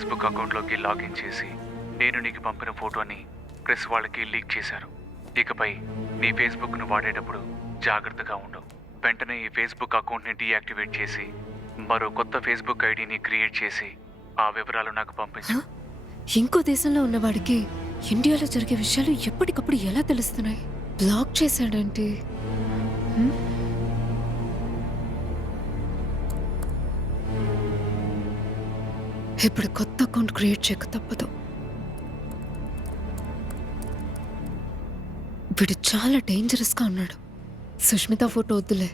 Facebook అకౌంట్లోకి login చేసి నేను నీకు పంపిన ఫోటోని ప్రెస్ వాళ్ళకి లీక్ చేశారు. ఇకపై నీ ఫేస్బుక్ను వాడేటప్పుడు జాగ్రత్తగా ఉండు. వెంటనే ఈ ఫేస్బుక్ అకౌంట్ని డీయాక్టివేట్ చేసి మరో కొత్త ఫేస్బుక్ ఐడిని క్రియేట్ చేసి ఆ వివరాలు నాకు పంపించు. ఇంకో దేశంలో ఉన్నవాడికి ఇండియాలో జరిగే విషయాలు ఎప్పటికప్పుడు ఎలా తెలుస్తున్నాయి? బ్లాక్ చేశాడంటే ఇప్పుడు కొత్త అకౌంట్ క్రియేట్ చేయక తప్పదు. వీడు చాలా డేంజరస్గా ఉన్నాడు. సుష్మిత ఫోటో వద్దులే.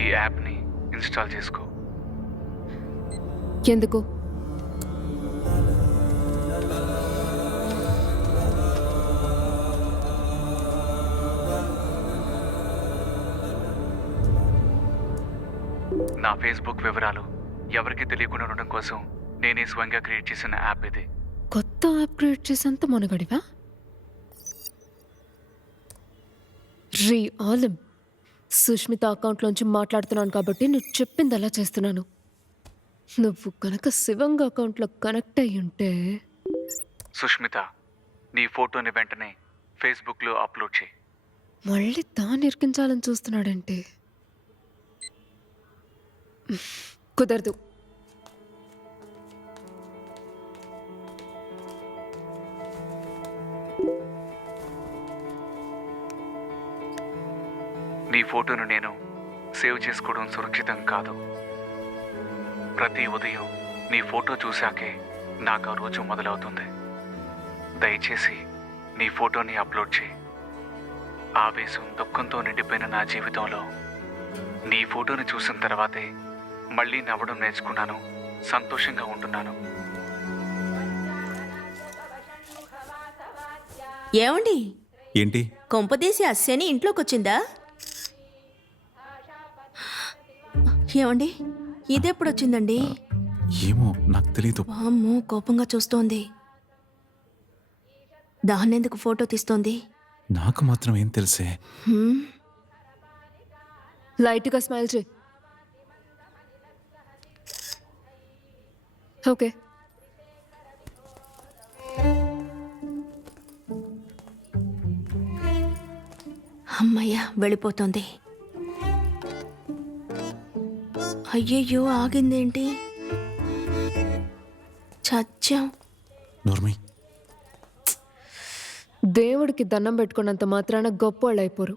ఈ యాప్ని ఇన్స్టాల్ చేసుకో. ఎందుకు? నా ఫేస్బుక్ వివరాలు ఎవరికి తెలియకుండా ఉండడం కోసం నేనే స్వయంగా క్రియేట్ చేసిన యాప్ ఇది. కొత్త యాప్ క్రియేట్ చేసేంత మనగడివా? రీ ఆలం, సుష్మిత అకౌంట్లోంచి మాట్లాడుతున్నాను కాబట్టి నువ్వు చెప్పింది అలా చేస్తున్నాను. నువ్వు కనుక శివంగ అకౌంట్లో కనెక్ట్ అయ్యి ఉంటే... సుష్మిత, నీ ఫోటోని వెంటనే ఫేస్బుక్లో అప్లోడ్ చేయి. మళ్ళీ తాను ఇరికించాలని చూస్తున్నాడంటే కుదరదు. నీ ఫోటోను నేను సేవ్ చేసుకోవడం సురక్షితం కాదు. ప్రతి ఉదయం నీ ఫోటో చూశాకే నాకు ఆ రోజు మొదలవుతుంది. దయచేసి నీ ఫోటోని అప్లోడ్ చేయి. ఆవేశం, దుఃఖంతో నిండిపోయిన నా జీవితంలో నీ ఫోటోని చూసిన తర్వాతే మళ్ళీ నవ్వడం నేర్చుకున్నాను, సంతోషంగా ఉంటున్నాను. ఏమండి? ఏంటి? కొంపదీసి అస్యని ఇంట్లోకి వచ్చిందా? ఏమండి, ఇదెప్పుడు వచ్చిందండి? ఏమో నాకు తెలీదు. అమ్మో, కోపంగా చూస్తోంది. దాన్నెందుకు ఫోటో తీస్తోంది? నాకు మాత్రం ఏం తెలుసే. లైట్గా స్మైల్ చేయి. ఓకే. అమ్మయ్యా, వెళ్ళిపోతుంది. అయ్యయ్యో, ఆగిందేంటి? చచ్చాం. నోర్మి, దేవుడికి దండం పెట్టుకున్నంత మాత్రాన గొప్పోళ్ళు అయిపోరు.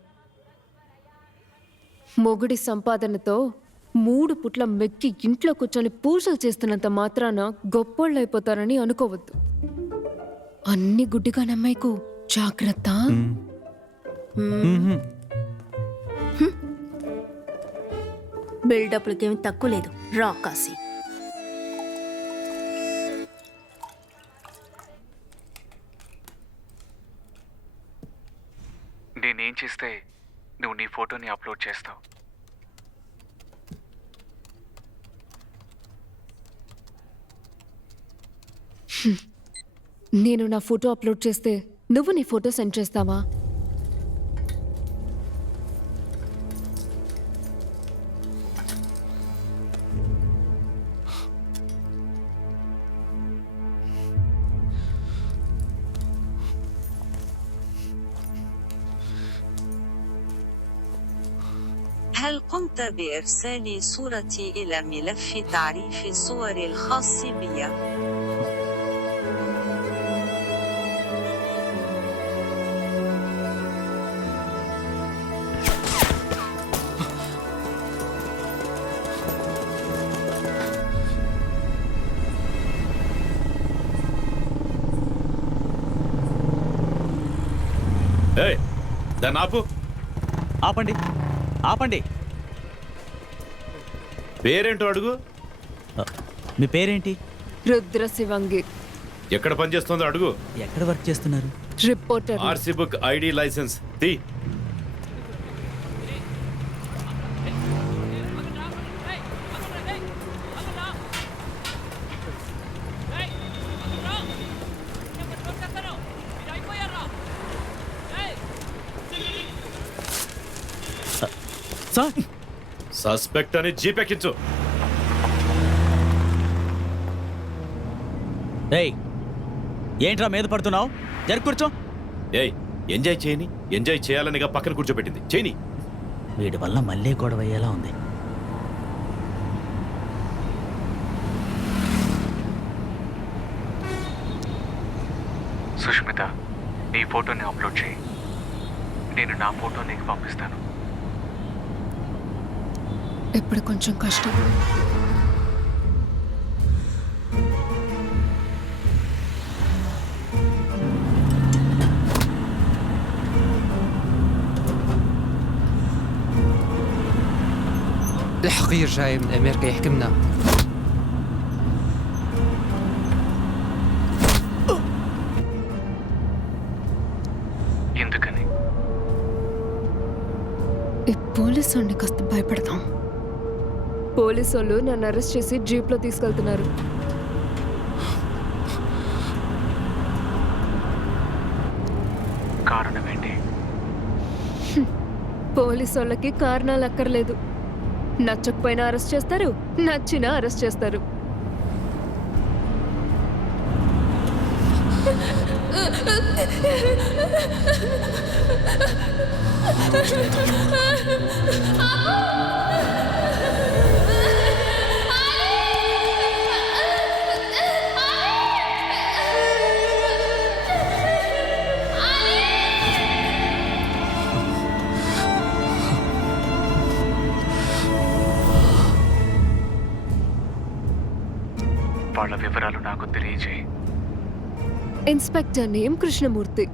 మొగుడి సంపాదనతో 3 పుట్ల మెక్కి ఇంట్లో కూర్చొని పూజలు చేస్తున్నంత మాత్రాన గొప్పోళ్ళు అయిపోతారని అనుకోవద్దు. అన్ని గుడ్డిగా నమ్మాయికు జాగ్రత్త. బిల్డప్లకేమి తక్కువ లేదు. రా కాసి. నేనేం చేస్తే నువ్వు నీ ఫోటోని అప్లోడ్ చేస్తావు? నేను నా ఫోటో అప్లోడ్ చేస్తే నువ్వు నీ ఫోటో సెండ్ చేస్తావా? هل قمت بإرسال صورتي إلى ملف تعريف الصور الخاص بي؟ దాన్ని ఆపు. ఆపండి ఆపండి. పేరేంటో అడుగు. మీ పేరేంటి? రుద్ర శివంగి, ఎక్కడ పనిచేస్తుందో అడుగు. ఎక్కడ వర్క్ చేస్తున్నారు? Reporter. RC book, ID, license తీ. సార్ సస్పెక్ట్ అని జీప్ ఎక్కించు. ఏయ్ ఏంట్రా మీద పడుతున్నావు? జరి కూర్చో. ఏయ్ ఎంజాయ్ చేయని, ఎంజాయ్ చేయాలనిగా పక్కన కూర్చోబెట్టింది. చేయని. వీడి వల్ల మళ్ళీ గొడవ అయ్యేలా ఉంది. సుష్మిత, నీ ఫోటోని అప్లోడ్ చేయి. నేను నా ఫోటో నీకు పంపిస్తాను. ఇప్పుడు కొంచెం కష్టం. الحقير جاي من أمريكا يحكمنا. ఎందుకని? ఈ పోలీసు వాడిని కాస్త భయపడతాం. పోలీసు వాళ్ళు నన్ను అరెస్ట్ చేసి జీప్లో తీసుకెళ్తున్నారు. కారణం ఏంటి? పోలీసు వాళ్ళకి కారణాలు అక్కర్లేదు. నచ్చకపోయినా అరెస్ట్ చేస్తారు, నచ్చినా అరెస్ట్ చేస్తారు. వాళ్ళ వివరాలు నాకు తెలియజేయి. Inspector name Krishnamurthy,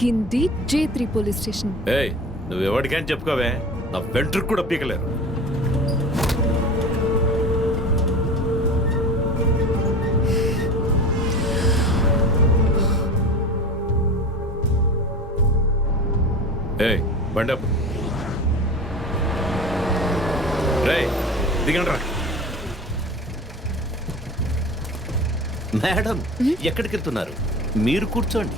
Guindy J3 police station. ఏయ్ నువ్వు ఎవరికైనా చెప్పుకోవే, నా వెంట్రుకు కూడా పీకలేరు. ఏయ్ బండపు రే దిగండి రా. మేడం ఎక్కడికి వెళ్తున్నారు? మీరు కూర్చోండి.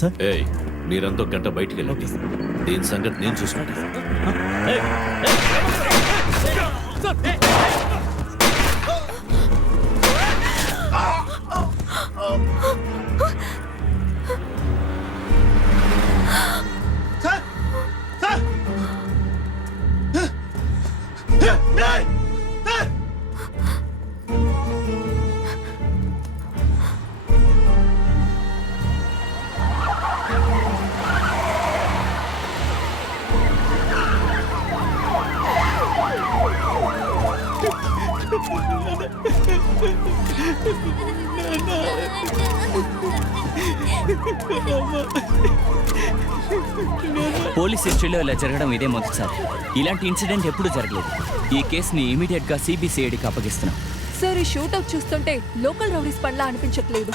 సార్ ఏయ్ మీరంతా గంట బయటికి వెళ్ళండి. దీని సంగతి నేను చూసుకుంటాను. పోలీస్ హిస్టరీలో ఇలా జరగడం ఇదే మొదటిసారి. ఇలాంటి ఇన్సిడెంట్ ఎప్పుడూ జరగలేదు. ఈ కేసుని ఇమీడియట్ గా CBCIDకి అప్పగిస్తున్నాం. సార్, ఈ షూట్అవుట్ చూస్తుంటే లోకల్ రౌడీస్ పనిలా అనిపించట్లేదు.